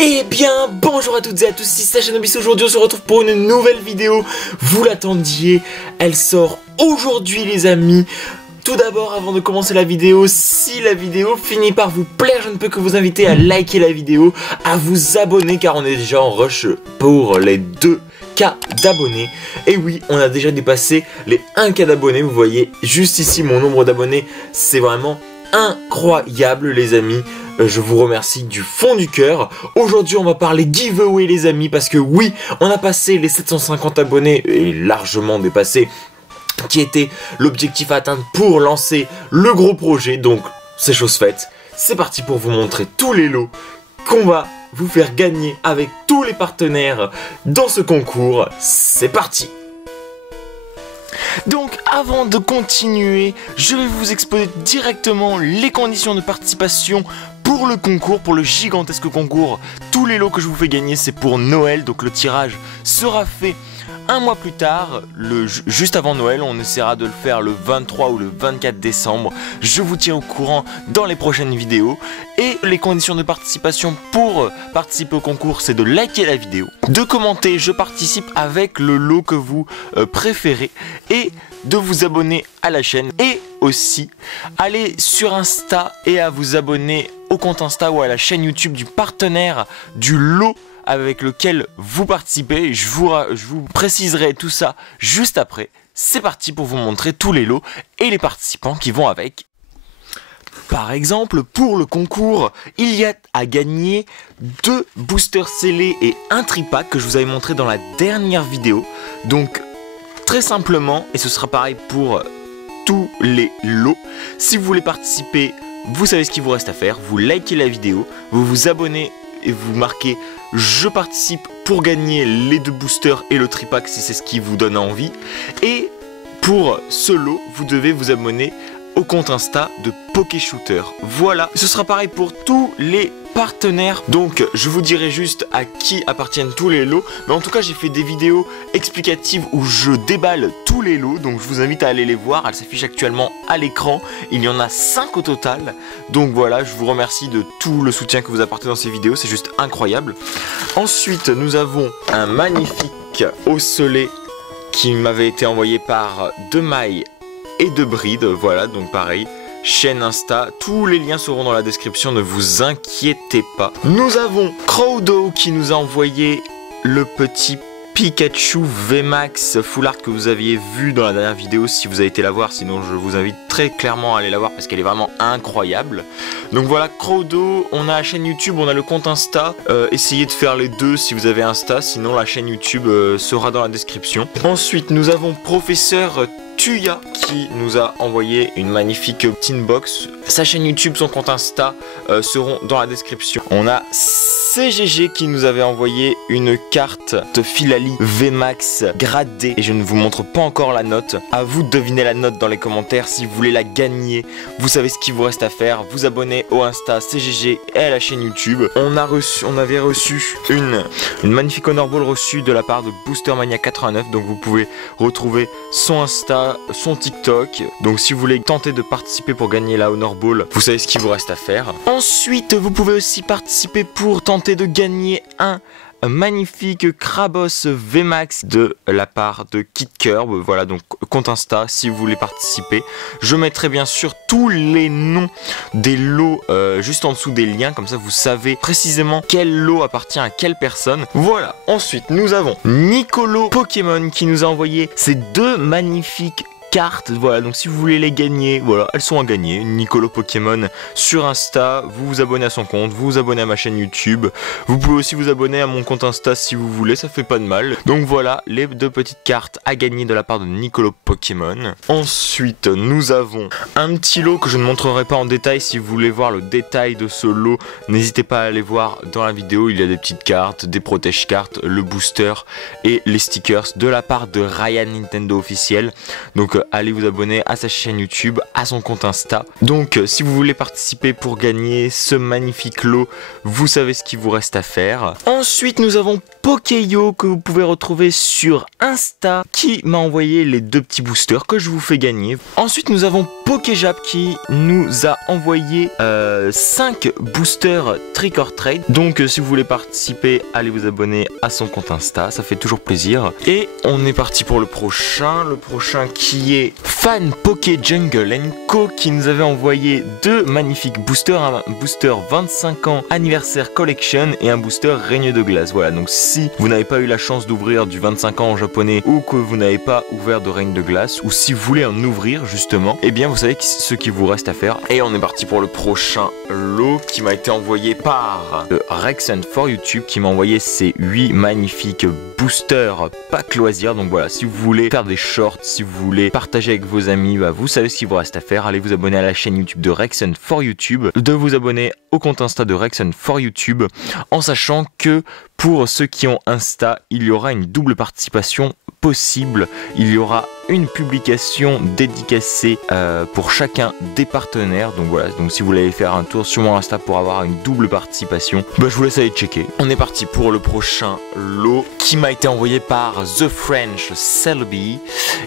Eh bien, bonjour à toutes et à tous, ici c'est Shadowbeast. Aujourd'hui on se retrouve pour une nouvelle vidéo. Vous l'attendiez, elle sort aujourd'hui les amis. Tout d'abord, avant de commencer la vidéo, si la vidéo finit par vous plaire, je ne peux que vous inviter à liker la vidéo, à vous abonner car on est déjà en rush pour les 2K d'abonnés. Et oui, on a déjà dépassé les 1K d'abonnés, vous voyez juste ici mon nombre d'abonnés, c'est vraiment incroyable les amis. Je vous remercie du fond du cœur. Aujourd'hui on va parler giveaway les amis, parce que oui, on a passé les 750 abonnés et largement dépassé, qui était l'objectif à atteindre pour lancer le gros projet. Donc c'est chose faite, c'est parti pour vous montrer tous les lots qu'on va vous faire gagner avec tous les partenaires dans ce concours. C'est parti. Donc avant de continuer, je vais vous exposer directement les conditions de participation pour le concours, pour le gigantesque concours. Tous les lots que je vous fais gagner, c'est pour Noël, donc le tirage sera fait un mois plus tard, juste avant Noël. On essaiera de le faire le 23 ou le 24 décembre. Je vous tiens au courant dans les prochaines vidéos. Et les conditions de participation pour participer au concours, c'est de liker la vidéo, de commenter je participe avec le lot que vous préférez, et de vous abonner à la chaîne. Et aussi aller sur Insta et à vous abonner au compte Insta ou à la chaîne YouTube du partenaire du lot avec lequel vous participez. Je vous préciserai tout ça juste après. C'est parti pour vous montrer tous les lots et les participants qui vont avec. Par exemple, pour le concours, il y a à gagner 2 boosters scellés et un tripack que je vous avais montré dans la dernière vidéo. Donc très simplement, et ce sera pareil pour tous les lots, si vous voulez participer, vous savez ce qu'il vous reste à faire. Vous likez la vidéo, vous vous abonnez et vous marquez je participe pour gagner les 2 boosters et le tripack si c'est ce qui vous donne envie. Et pour ce lot, vous devez vous abonner au compte Insta de PokéShooter. Voilà, ce sera pareil pour tous les partenaires. Donc je vous dirai juste à qui appartiennent tous les lots, mais en tout cas j'ai fait des vidéos explicatives où je déballe tous les lots, donc je vous invite à aller les voir. Elles s'affichent actuellement à l'écran, il y en a 5 au total. Donc voilà, je vous remercie de tout le soutien que vous apportez dans ces vidéos, c'est juste incroyable. Ensuite nous avons un magnifique osselet qui m'avait été envoyé par Demaille et de Bride. Voilà, donc pareil, chaîne Insta, tous les liens seront dans la description, ne vous inquiétez pas. Nous avons Crowdo qui nous a envoyé le petit Pikachu VMAX Full Art que vous aviez vu dans la dernière vidéo si vous avez été la voir, sinon je vous invite très clairement à aller la voir parce qu'elle est vraiment incroyable. Donc voilà, Crowdo, on a la chaîne YouTube, on a le compte Insta, essayez de faire les deux si vous avez Insta, sinon la chaîne YouTube sera dans la description. Ensuite nous avons Professeur Tuya qui nous a envoyé une magnifique tin box. Sa chaîne YouTube, son compte Insta seront dans la description. On a CGG qui nous avait envoyé une carte de Filali VMAX grade D et je ne vous montre pas encore la note. À vous de deviner la note dans les commentaires si vous voulez la gagner. Vous savez ce qu'il vous reste à faire, vous abonner au Insta CGG et à la chaîne YouTube. On avait reçu une magnifique Honor Ball reçue de la part de Boostermania 89, donc vous pouvez retrouver son Insta, son TikTok. Donc si vous voulez tenter de participer pour gagner la Honor Ball, vous savez ce qu'il vous reste à faire. Ensuite vous pouvez aussi participer pour tenter de gagner un magnifique Krabos VMAX de la part de Kid Curb. Voilà, donc compte Insta si vous voulez participer. Je mettrai bien sûr tous les noms des lots juste en dessous des liens, comme ça vous savez précisément quel lot appartient à quelle personne. Voilà, ensuite nous avons Nicolo Pokémon qui nous a envoyé ces 2 magnifiques cartes. Voilà, donc si vous voulez les gagner, voilà, elles sont à gagner. Nicolo Pokémon sur Insta, vous vous abonnez à son compte, vous vous abonnez à ma chaîne YouTube. Vous pouvez aussi vous abonner à mon compte Insta si vous voulez, ça fait pas de mal. Donc voilà, les 2 petites cartes à gagner de la part de Nicolo Pokémon. Ensuite, nous avons un petit lot que je ne montrerai pas en détail. Si vous voulez voir le détail de ce lot, n'hésitez pas à aller voir dans la vidéo. Il y a des petites cartes, des protège cartes, le booster et les stickers de la part de Ryan Nintendo officiel. Donc allez vous abonner à sa chaîne YouTube, à son compte Insta. Donc si vous voulez participer pour gagner ce magnifique lot, vous savez ce qu'il vous reste à faire. Ensuite nous avons Pokéyo que vous pouvez retrouver sur Insta, qui m'a envoyé les 2 petits boosters que je vous fais gagner. Ensuite nous avons Pokéjap qui nous a envoyé 5 boosters Trick or Trade. Donc si vous voulez participer, allez vous abonner à son compte Insta, ça fait toujours plaisir. Et on est parti pour le prochain qui est Fan Poké Jungle Co qui nous avait envoyé 2 magnifiques boosters, un booster 25 ans anniversaire collection et un booster règne de glace. Voilà, donc si vous n'avez pas eu la chance d'ouvrir du 25 ans en japonais ou que vous n'avez pas ouvert de règne de glace, ou si vous voulez en ouvrir justement, eh bien vous savez ce qu'il vous reste à faire. Et on est parti pour le prochain lot qui m'a été envoyé par Rexen for YouTube, qui m'a envoyé ces 8 magnifiques boosters pack loisirs. Donc voilà, si vous voulez faire des shorts, si vous voulez partager avec vos amis, bah vous savez ce qu'il vous reste à faire. Allez vous abonner à la chaîne YouTube de Rexen for YouTube, de vous abonner au compte Insta de Rexen for YouTube, en sachant que pour ceux qui ont Insta, il y aura une double participation possible. Il y aura une publication dédicacée pour chacun des partenaires. Donc voilà, donc si vous voulez faire un tour sur mon Insta pour avoir une double participation, bah je vous laisse aller checker. On est parti pour le prochain lot qui m'a été envoyé par The French Celebi.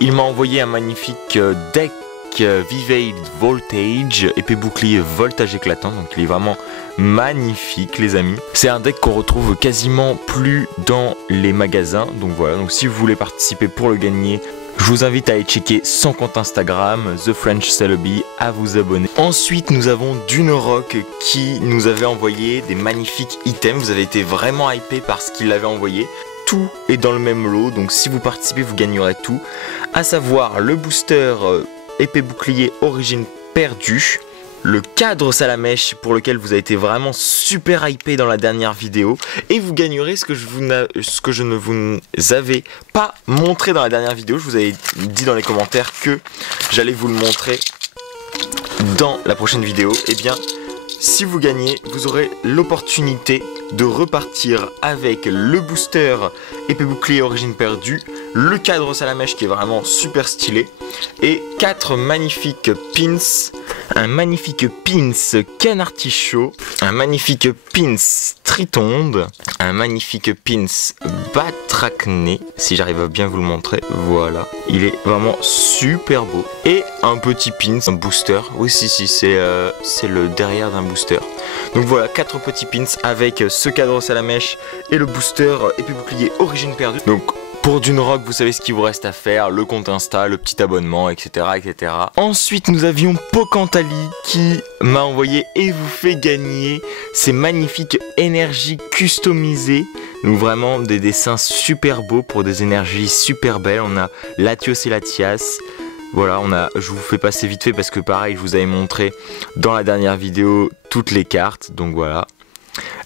Il m'a envoyé un magnifique deck Vivid Voltage, épée bouclier voltage éclatant. Donc il est vraiment magnifique les amis. C'est un deck qu'on retrouve quasiment plus dans les magasins. Donc voilà, donc si vous voulez participer pour le gagner, je vous invite à aller checker son compte Instagram, The French Celebi, à vous abonner. Ensuite nous avons Dunerock qui nous avait envoyé des magnifiques items. Vous avez été vraiment hypé par ce qu'il avait envoyé. Tout est dans le même lot, donc si vous participez vous gagnerez tout, à savoir le booster épée bouclier origine perdue, le cadre salamèche pour lequel vous avez été vraiment super hypé dans la dernière vidéo, et vous gagnerez ce que je ne vous avais pas montré dans la dernière vidéo. Je vous avais dit dans les commentaires que j'allais vous le montrer dans la prochaine vidéo. Et bien si vous gagnez, vous aurez l'opportunité de repartir avec le booster épée bouclier origine perdue, le cadre salamèche qui est vraiment super stylé, et 4 magnifiques pins, un magnifique pins canartichaud, un magnifique pins tritonde, un magnifique pins batracné, si j'arrive à bien vous le montrer, voilà, il est vraiment super beau, et un petit pins, un booster, oui si c'est le derrière d'un booster. Donc voilà, 4 petits pins avec ce cadre salamèche et le booster épée bouclier origine perdue. Donc pour Dunerock, vous savez ce qu'il vous reste à faire, le compte Insta, le petit abonnement, etc. etc. Ensuite, nous avions Pocantali qui m'a envoyé et vous fait gagner ces magnifiques énergies customisées. Donc vraiment des dessins super beaux pour des énergies super belles. On a Latios et Latias. Voilà, je vous fais passer vite fait parce que pareil, je vous avais montré dans la dernière vidéo toutes les cartes. Donc voilà.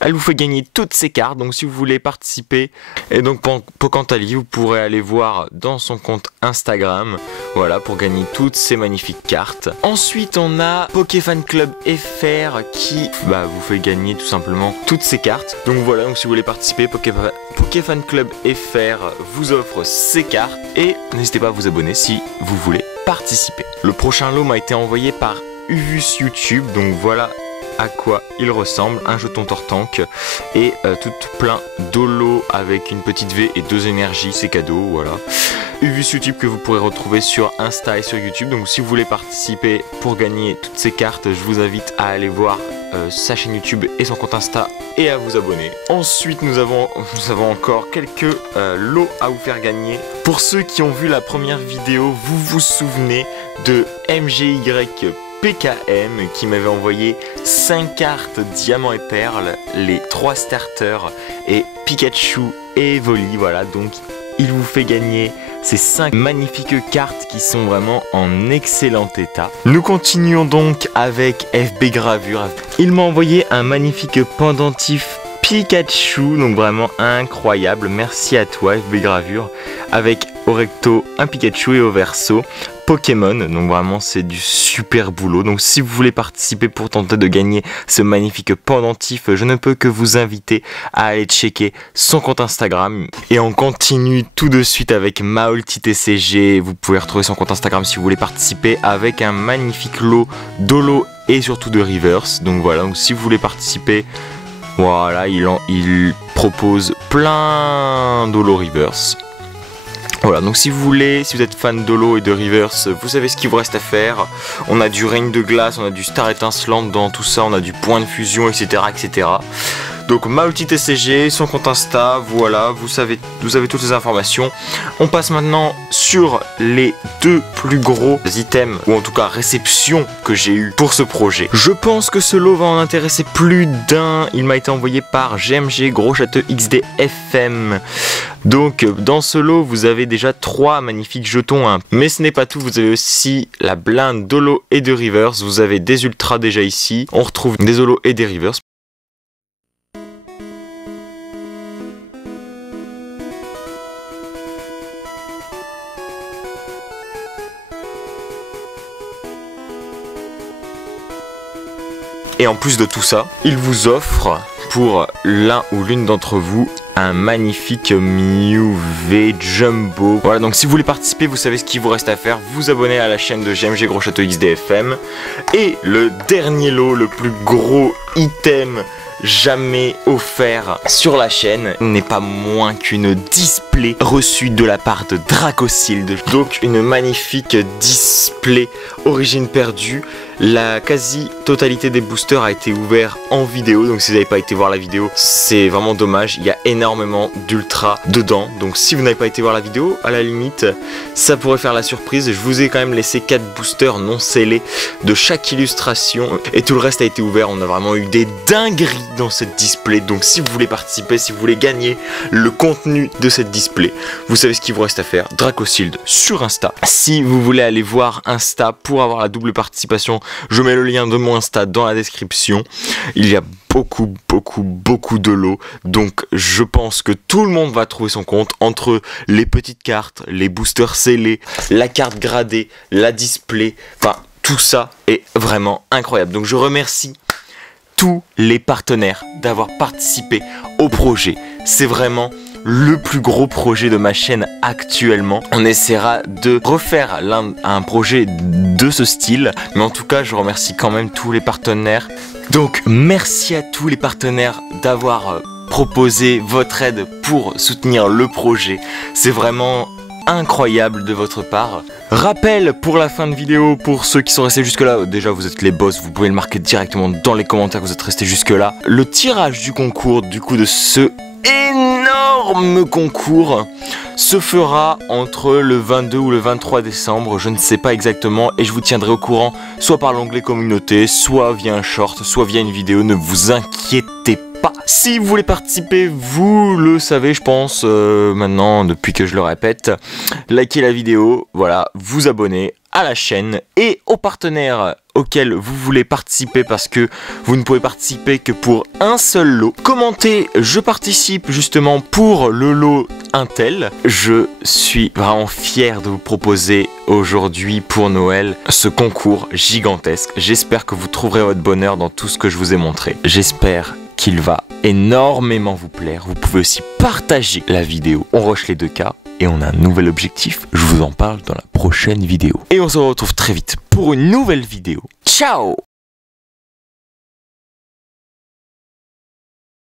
Elle vous fait gagner toutes ces cartes, donc si vous voulez participer, et donc Pocantali, vous pourrez aller voir dans son compte Instagram, voilà, pour gagner toutes ces magnifiques cartes. Ensuite on a Pokéfan Club FR qui vous fait gagner tout simplement toutes ces cartes. Donc voilà, donc si vous voulez participer, Pokéfan Club FR vous offre ces cartes, et n'hésitez pas à vous abonner si vous voulez participer. Le prochain lot m'a été envoyé par Uvus YouTube, donc voilà à quoi il ressemble, un jeton Tortank et tout plein d'holo avec une petite V et 2 énergies, c'est cadeau, voilà. Uvus YouTube que vous pourrez retrouver sur Insta et sur YouTube, donc si vous voulez participer pour gagner toutes ces cartes, je vous invite à aller voir sa chaîne YouTube et son compte Insta et à vous abonner. Ensuite nous avons encore quelques lots à vous faire gagner. Pour ceux qui ont vu la première vidéo, vous vous souvenez de MGY PKM qui m'avait envoyé 5 cartes diamants et perles, les 3 starters et Pikachu et Evoli. Voilà, donc il vous fait gagner ces 5 magnifiques cartes qui sont vraiment en excellent état. Nous continuons donc avec FB Gravure. Il m'a envoyé un magnifique pendentif Pikachu, donc vraiment incroyable. Merci à toi FB Gravure, avec au recto un Pikachu et au verso Pokémon. Donc vraiment c'est du super boulot. Donc si vous voulez participer pour tenter de gagner ce magnifique pendentif, je ne peux que vous inviter à aller checker son compte Instagram. Et on continue tout de suite avec MaoltiTCG. Vous pouvez retrouver son compte Instagram si vous voulez participer avec un magnifique lot d'holo et surtout de reverse. Donc voilà, donc si vous voulez participer, voilà, il propose plein d'holo reverse. Voilà, donc si vous êtes fan d'holo et de reverse, vous savez ce qu'il vous reste à faire. On a du règne de glace, on a du star étincelante dans tout ça, on a du point de fusion, etc. etc. Donc MaoltiTCG, son compte Insta, voilà, vous avez toutes les informations. On passe maintenant sur les 2 plus gros items, ou en tout cas réceptions que j'ai eu pour ce projet. Je pense que ce lot va en intéresser plus d'un. Il m'a été envoyé par GMG Gros Château XDFM. Donc dans ce lot, vous avez déjà 3 magnifiques jetons. Hein. Mais ce n'est pas tout, vous avez aussi la blinde d'holo et de reverse. Vous avez des ultras déjà ici. On retrouve des holo et des reverse. Et en plus de tout ça, il vous offre pour l'un ou l'une d'entre vous un magnifique Mew V Jumbo. Voilà, donc si vous voulez participer, vous savez ce qu'il vous reste à faire. Vous abonner à la chaîne de GMG Gros Château XDFM. Et le dernier lot, le plus gros item jamais offert sur la chaîne, n'est pas moins qu'une display reçue de la part de Dracosild. Donc une magnifique display origine perdue. La quasi-totalité des boosters a été ouvert en vidéo, donc si vous n'avez pas été voir la vidéo, c'est vraiment dommage. Il y a énormément d'ultra dedans, donc si vous n'avez pas été voir la vidéo, à la limite, ça pourrait faire la surprise. Je vous ai quand même laissé 4 boosters non scellés de chaque illustration, et tout le reste a été ouvert. On a vraiment eu des dingueries dans cette display, donc si vous voulez participer, si vous voulez gagner le contenu de cette display, vous savez ce qu'il vous reste à faire. Dracosild sur Insta. Si vous voulez aller voir Insta pour avoir la double participation, je mets le lien de mon Insta dans la description. Il y a beaucoup de lots, donc je pense que tout le monde va trouver son compte entre les petites cartes, les boosters scellés, la carte gradée, la display, enfin tout ça est vraiment incroyable. Donc je remercie tous les partenaires d'avoir participé au projet. C'est vraiment le plus gros projet de ma chaîne actuellement. On essaiera de refaire un projet de ce style, mais en tout cas je remercie quand même tous les partenaires. Donc merci à tous les partenaires d'avoir proposé votre aide pour soutenir le projet. C'est vraiment incroyable de votre part. Rappel pour la fin de vidéo, pour ceux qui sont restés jusque là, déjà vous êtes les boss, vous pouvez le marquer directement dans les commentaires que vous êtes restés jusque là. Le tirage du concours, du coup de ce énorme concours, se fera entre le 22 ou le 23 décembre, je ne sais pas exactement, et je vous tiendrai au courant soit par l'onglet communauté, soit via un short, soit via une vidéo. Ne vous inquiétez pas. Si vous voulez participer, vous le savez je pense maintenant depuis que je le répète, likez la vidéo, voilà, vous abonnez à la chaîne et aux partenaires auxquels vous voulez participer, parce que vous ne pouvez participer que pour un seul lot. Commentez, je participe justement pour le lot Intel. Je suis vraiment fier de vous proposer aujourd'hui pour Noël ce concours gigantesque. J'espère que vous trouverez votre bonheur dans tout ce que je vous ai montré. J'espère qu'il va énormément vous plaire. Vous pouvez aussi partager la vidéo. On rush les 2 cas et on a un nouvel objectif. Je vous en parle dans la prochaine vidéo. Et on se retrouve très vite pour une nouvelle vidéo. Ciao!